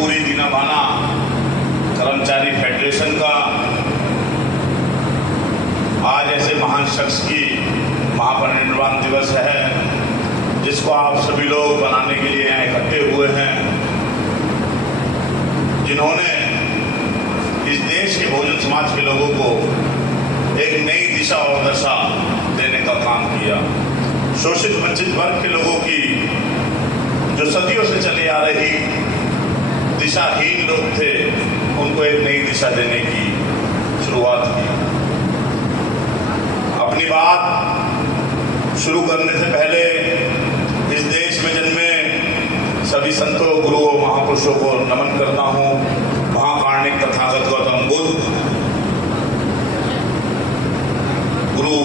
पूरी दीना भाना कर्मचारी फेडरेशन का आज ऐसे महान शख्स की महापरिनिर्वाण दिवस है, जिसको आप सभी लोग बनाने के लिए यहाँ इकट्ठे हुए हैं, जिन्होंने इस देश के बहुजन समाज के लोगों को एक नई दिशा और दशा देने का काम किया। शोषित वंचित वर्ग के लोगों की जो सदियों से चली आ रही दिशाहीन लोग थे, उनको एक नई दिशा देने की शुरुआत की। अपनी बात शुरू करने से पहले इस देश में जन्मे सभी संतों, गुरुओं, महापुरुषों को नमन करता हूँ। महाकार्णिक तथागत गौतम बुद्ध, गुरु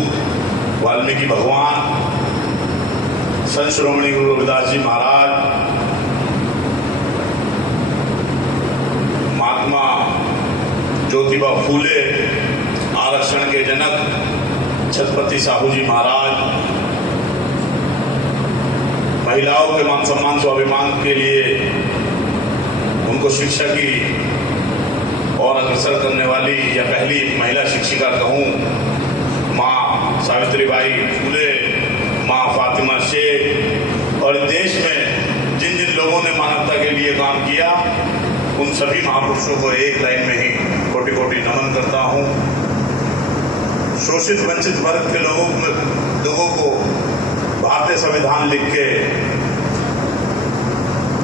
वाल्मीकि भगवान, संत श्रोमणी गुरु रविदास जी महाराज, महात्मा ज्योतिबा फूले, आरक्षण के जनक छत्रपति साहू जी महाराज, महिलाओं के मान सम्मान स्वाभिमान के लिए उनको शिक्षा की और अग्रसर करने वाली या पहली महिला शिक्षिका कहूँ, माँ सावित्रीबाई फूले, माँ फातिमा शेख, और देश में जिन जिन लोगों ने मानवता के लिए काम किया, उन सभी महापुरुषों को एक लाइन में ही कोटि कोटि नमन करता हूँ। शोषित वंचित वर्ग के लोगों को भारतीय संविधान लिख के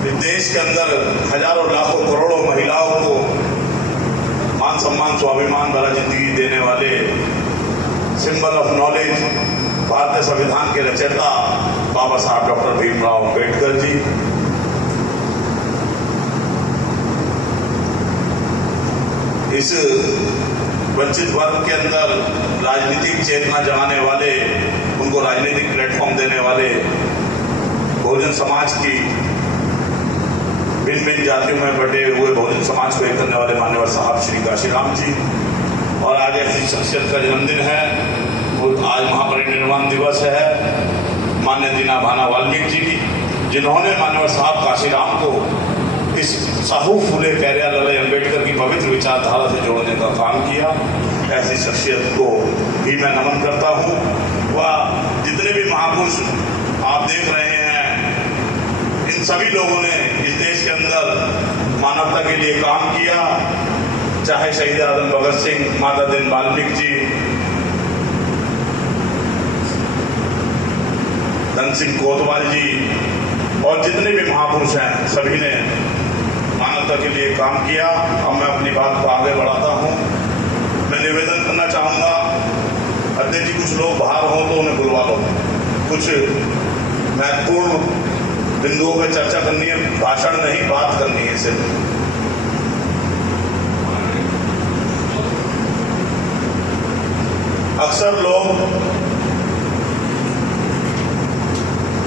इस देश के अंदर हजारों लाखों करोड़ों महिलाओं को मान सम्मान स्वाभिमान भरा जिंदगी देने वाले सिंबल ऑफ नॉलेज भारतीय संविधान के रचयिता बाबा साहब डॉक्टर भीमराव अम्बेडकर जी, इस वंचित वर्ग के अंदर राजनीतिक चेतना जगाने वाले, उनको राजनीतिक प्लेटफॉर्म देने वाले, बहुजन समाज की भिन्न भिन्न जातियों में बटे हुए बहुजन समाज को एक करने वाले मान्यवर साहब श्री काशीराम जी, और आज ऐसी शख्सियत का जन्मदिन है, वो आज महापरिनिर्वाण दिवस है मान्य दीना भाना वाल्मीकि जी की, जिन्होंने मान्यवर साहब काशीराम को इस साहू फूले प्यारेलाल अम्बेडकर की पवित्र विचारधारा से जोड़ने का काम किया। ऐसी शख्सियत को भी मैं नमन करता हूँ। वह जितने भी महापुरुष आप देख रहे हैं, इन सभी लोगों ने इस देश के अंदर मानवता के लिए काम किया, चाहे शहीद आजम भगत सिंह, माता दीन वाल्मीकि जी, धन सिंह कोतवाल जी, और जितने भी महापुरुष हैं, सभी ने मानवता के लिए काम किया। अब मैं अपनी बात को आगे बढ़ाता हूँ। मैं निवेदन करना चाहूँगा, अध्यक्ष जी कुछ लोग बाहर हों तो उन्हें बुलवा लो, कुछ महत्वपूर्ण बिंदुओं पर चर्चा करनी है, भाषण नहीं, बात करनी है सिर्फ। अक्सर लोग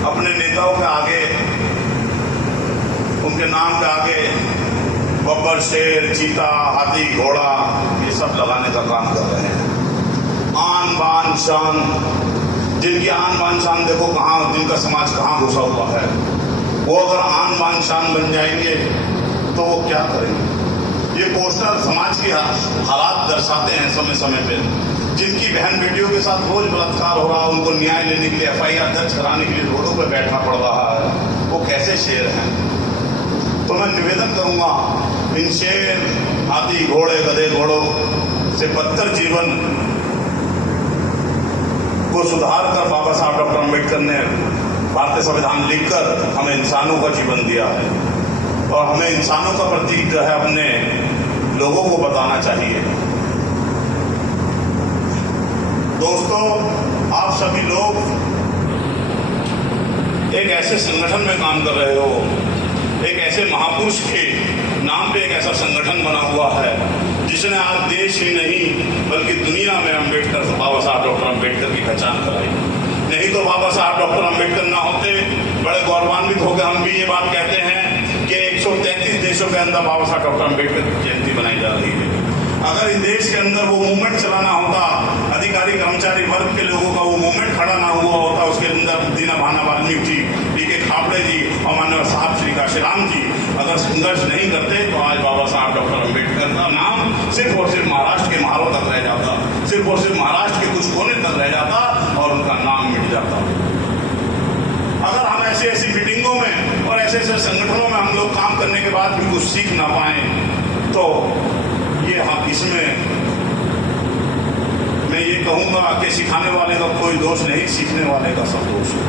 अपने नेताओं के आगे, उनके नाम के आगे बब्बर, शेर, चीता, हाथी, घोड़ा, ये सब लगाने का काम कर रहे हैं। आन बान शान, जिनकी आन बान शान देखो कहाँ, जिनका समाज कहाँ घुसा हुआ है, वो अगर आन बान शान बन जाएंगे तो वो क्या करेंगे। ये पोस्टर समाज की हालात दर्शाते हैं समय समय पे। जिनकी बहन बेटियों के साथ रोज बलात्कार हो रहा है, उनको न्याय लेने के लिए FIR दर्ज कराने के लिए रोडों पर बैठना पड़ रहा है, वो कैसे शेर हैं। तो मैं निवेदन करूंगा, इन शेर, हाथी, घोड़े, गधे, घोड़ों से बदतर जीवन को सुधार कर बाबा साहब डॉक्टर अम्बेडकर ने भारतीय संविधान लिखकर हमें इंसानों का जीवन दिया है, और हमें इंसानों का प्रतीक जो है अपने लोगों को बताना चाहिए। दोस्तों, आप सभी लोग एक ऐसे संगठन में काम कर रहे हो, एक ऐसे महापुरुष के नाम पे एक ऐसा संगठन बना हुआ है, जिसने आज देश ही नहीं बल्कि दुनिया में अम्बेडकर, बाबा साहब डॉक्टर अम्बेडकर की पहचान कराई। नहीं तो बाबा साहब डॉक्टर अम्बेडकर ना होते, बड़े गौरवान्वित होकर हम भी ये बात कहते हैं कि 133 देशों के अंदर बाबा साहब डॉक्टर अम्बेडकर की जयंती बनाई जा रही है। अगर इस देश के अंदर वो मूवमेंट चलाना होता, अधिकारी कर्मचारी वर्ग के लोगों का वो मूवमेंट खड़ा ना हुआ होता, उसके अंदर दीना भाना वाल्मीकि जी, DK खाबड़े जी और माननीय साहब श्री काशीराम जी अगर संघर्ष नहीं करते तो आज बाबा साहब डॉक्टर अम्बेडकर का नाम सिर्फ और सिर्फ महाराष्ट्र के महालों तक रह जाता, सिर्फ और सिर्फ महाराष्ट्र के कुछ कोने तक रह जाता और उनका नाम मिट जाता। अगर हम ऐसी ऐसी मीटिंगों में और ऐसे ऐसे संगठनों में हम लोग काम करने के बाद भी कुछ सीख ना पाए तो ये इसमें मैं ये कहूंगा कि सिखाने वाले का कोई दोष नहीं, सीखने वाले का सब दोष है।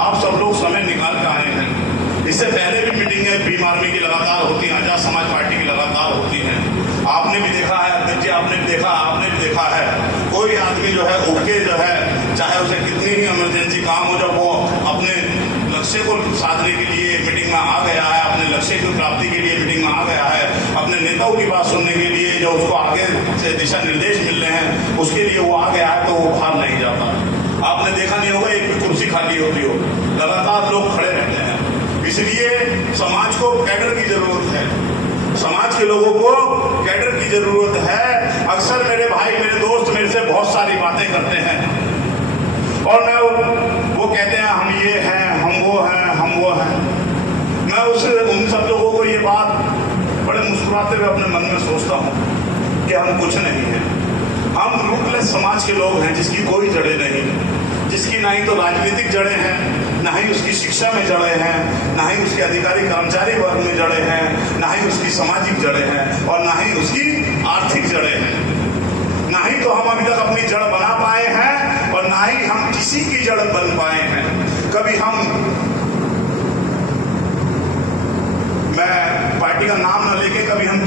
आप सब लोग समय निकाल के आए हैं। इससे पहले भी मीटिंगें भीम आर्मी की लगातार होती हैं, आजाद समाज पार्टी की लगातार होती हैं। आपने भी देखा है अध्यक्ष जी, आपने भी देखा है कोई आदमी जो है उठ के जो है चाहे उसे कितनी ही इमरजेंसी काम हो, जब वो अपने लक्ष्य को साधने के लिए मीटिंग में आ गया है, अपने लक्ष्य की प्राप्ति के लिए मीटिंग में आ गया है, अपने नेताओं की बात सुनने के लिए जो उसको आगे से दिशा निर्देश मिल रहे हैं उसके लिए वो आ गया है, तो वो बाहर नहीं जाता। आपने देखा नहीं होगा एक भी कुर्सी खाली होती हो, लगातार लोग खड़े रहते हैं। इसलिए समाज को कैडर की जरूरत है, समाज के लोगों को कैडर की जरूरत है। अक्सर मेरे भाई मेरे दोस्त मेरे से बहुत सारी बातें करते हैं और मैं वो कहते हैं हम ये हैं, हम वो हैं, हम वो हैं। मैं उन सब लोगों को ये बात बड़े मुस्कुराते हुए अपने मन में सोचता हूँ कि हम कुछ नहीं हैं। हम रूटलेस समाज के लोग हैं जिसकी कोई जड़ें नहीं, जिसकी ना ही तो राजनीतिक जड़ें हैं, ना ही उसकी शिक्षा में जड़ें हैं, ना ही उसके अधिकारी कर्मचारी वर्ग में जड़ें हैं, ना ही उसकी सामाजिक जड़ें हैं और ना ही उसकी आर्थिक जड़ें हैं। ना ही तो हम अभी तक अपनी जड़ बना पाए हैं और ना ही हम किसी की जड़ बन पाए हैं। कभी मैं पार्टी का नाम न लेके कभी हम